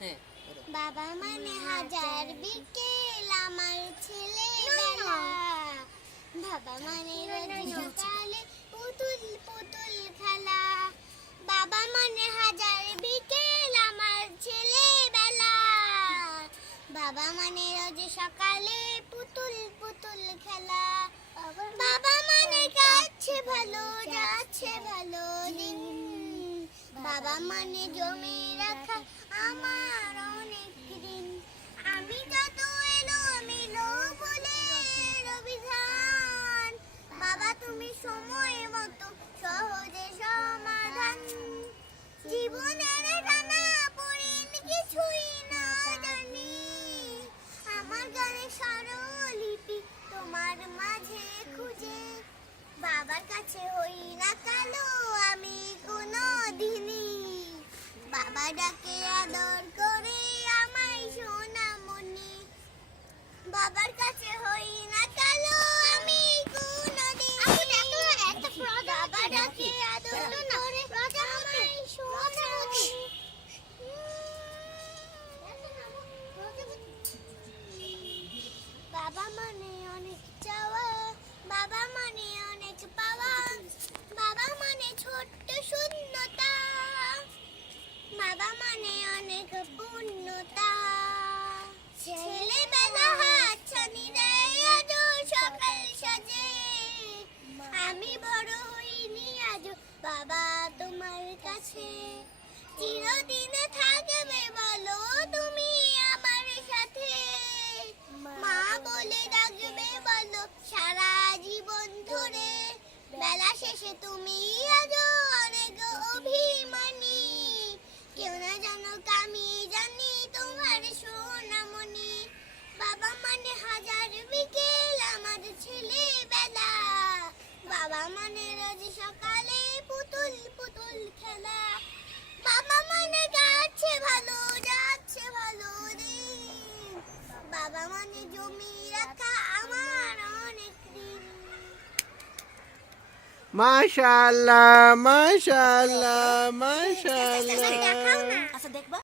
বাবা মানে হাজার বিকেল আমার ছেলেবেলা। বাবা মানে রোজ সকালে পুতুল পুতুল খেলা। বাবা মানে হাজার বিকেল আমার ছেলেবেলা। বাবা মানে রোজ সকালে পুতুল পুতুল খেলা। বাবা মানে যাচ্ছে ভালো যাচ্ছে ভালো দিন। বাবা মানে জমে রাখা আমার অনেক ঋণ। আমি যত এলোমেলো ভুলের অভিধান, বাবা তুমি সময় মতো সহজে সমাধান। জীবনের টানা পড়েন কিছুই না জানি, আমার গানে স্বরলিপি তোমার মাঝে খুঁজে। বাবার কাছে হই না কালো আমি কোনো দিনই, বাবা ডাকে আদর করে আমায় সোনামণি। বাবার কাছে হই না কালো আমি কোনো দিনই, বাবা ডাকে আদর করে আমায় সোনামণি। বাবা মানে অনেক চাওয়া, বাবা মানে অনেক পাওয়া। বাবা মানে ছোট্ট শূন্যতা, বাবা মানে অনেক পূর্ণতা। ছেলেবেলা হাতছানি দেয় আজও সকাল সাজে, আমি বড় হইনি আজও বাবা তোমার কাছে। চিরদিনে থাকবে বলো তুমি আমার সাথে, মা বলে ডাকবে বলো সারা জীবন ধরে। বেলা শেষে তুমি আজও অনেক অভিমানী, কেউ না জানো আমি জানি তোমার সোনামণি। বাবা মানে হাজার বিকেল আমার ছেলেবেলা। বাবা মানে রোজ সকালে পুতুল পুতুল খেলা। বাবা মানে যাচ্ছে ভালো দিন, বাবা মানে জমি রাখা আমার অনেক ঋণ। মাশাআল্লাহ মাশাআল্লাহ মাশাআল্লাহ। দেখাও না। আচ্ছা দেখবা।